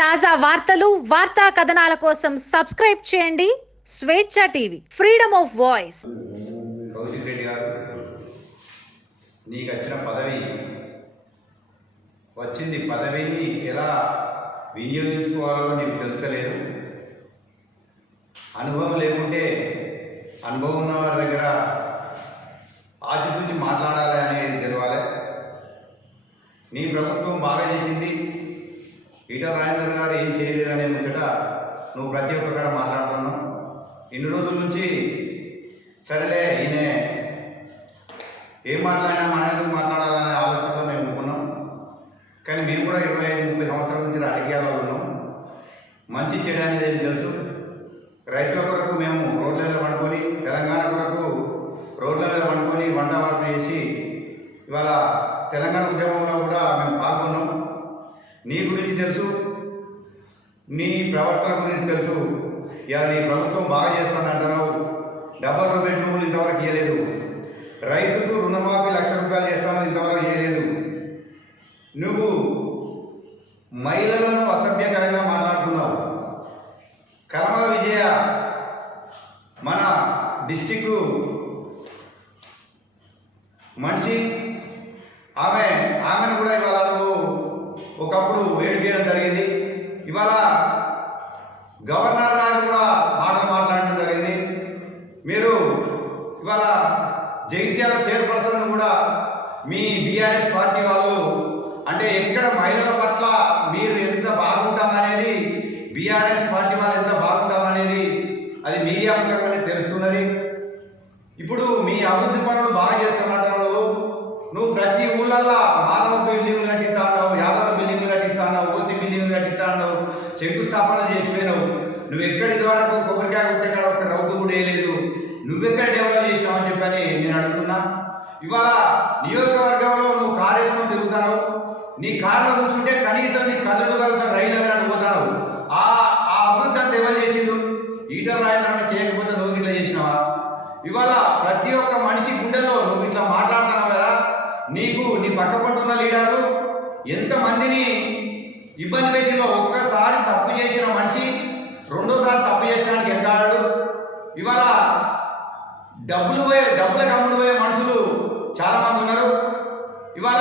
తాజా వార్తలు వార్తా కథనాల కోసం సబ్స్క్రైబ్ చేయండి. Swecha TV freedom of voice. Kaushik Reddy గారు నీకు వచ్చిన పదవి. వచ్చింది పదవిని ఎలా వినియోగించుకోవాలో నీకు తెలుస్తలేదు. అనుభవం లేకుంటే అనుభవం ఉన్న వారి దగ్గర ఆచితూచి మాట్లాడాలి అనేది తెలవాలి. నీ ప్రభుత్వం బాగా చేసింది ఈటల రాజేంద్ర గారు ఏం చేయలేదనే ముచ్చట నువ్వు ప్రతి ఒక్క కాడ మాట్లాడుతున్నావు. ఇన్ని రోజుల నుంచి సరేలే ఈయన ఏం మాట్లాడినా మన ఎందుకు మాట్లాడాలనే ఆలోచనలో మేము అనుకున్నాం కానీ మేము కూడా ఇరవై ఐదు ముప్పై సంవత్సరాల నుంచి రాజకీయాల్లో ఉన్నాం. మంచి చెడు అనేది ఏం తెలుసు? రైతుల కొరకు మేము రోడ్లలో పండుకొని తెలంగాణ కొరకు రోడ్ల పండుకొని వంట వాటర్ చేసి ఇవాళ తెలంగాణ ఉద్యమంలో కూడా మేము పాల్గొన్నాం. నీ గురించి తెలుసు నీ ప్రవర్తన గురించి తెలుసు. ఇలా నీ ప్రభుత్వం బాగా చేస్తుందంటున్నావు డబల్ బెడ్రూమ్లు ఇంతవరకు ఇవ్వలేదు రైతుకు రుణమాఫీ లక్ష రూపాయలు చేస్తామని ఇంతవరకు చేయలేదు నువ్వు మహిళలను అసభ్యకరంగా మాట్లాడుతున్నావు. కలమల విజయ మన డిస్టిక్ మనిషి ఆమె ఆమెను కూడా ఇవాళ నువ్వు ఒకప్పుడు వేడి చేయడం జరిగింది. ఇవాళ గవర్నర్ గారు కూడా మాటలు మాట్లాడడం జరిగింది. మీరు ఇవాళ జగిత్యాల చైర్పర్సన్ కూడా మీ బీఆర్ఎస్ పార్టీ వాళ్ళు అంటే ఎక్కడ మహిళల పట్ల మీరు ఎంత బాగుంటామనేది బీఆర్ఎస్ పార్టీ వాళ్ళు ఎంత బాగుంటామనేది అది మీడియా ముఖంగానే తెలుస్తున్నది. ఇప్పుడు మీ అభివృద్ధి పనులు బాగా చేస్తున్నట్టు నువ్వు నువ్వు ప్రతి ఊళ్ళల్లో మానవ బిల్డింగ్లు ఓసి బిల్డింగ్లు శంకుస్థాపన చేసిపోయినావు. నువ్వు ఎక్కడి వరకు కొబ్బరికాయ కొట్టే కాడ ఒక్క రౌతు కూడా వేయలేదు నువ్వెక్కడ డెవలప్ చేసినావు అని చెప్పని నేను అడుగుతున్నా. ఇవాళ నియోజకవర్గంలో నువ్వు కారు వేసుకొని తిరుగుతావు నీ కారులో కూర్చుంటే కనీసం నీ కదులు కలుగుతాను రైలు వెళ్ళడానికి పోతావు ఆ ఆ అభివృద్ధి అంతా ఎవరు చేసిండు ఈటర్ రాజేంద్ర చేయకపోతే నువ్వు ఇట్లా చేసినావా? ఇవాళ ప్రతి ఒక్క మనిషి గుండెలో నువ్వు ఇట్లా మాట్లాడుతున్నావు కదా? నీకు నీ పక్క పట్టున్న లీడర్లు ఎంతమందిని ఇబ్బంది పెట్టిన ఒక్కసారి తప్పు చేసిన మనిషి రెండోసారి తప్పు చేయడానికి ఎక్కాడు ఇవాళ డబ్బులు పోయే డబ్బులకు అమ్ముడు పోయే మనుషులు చాలామంది ఉన్నారు. ఇవాళ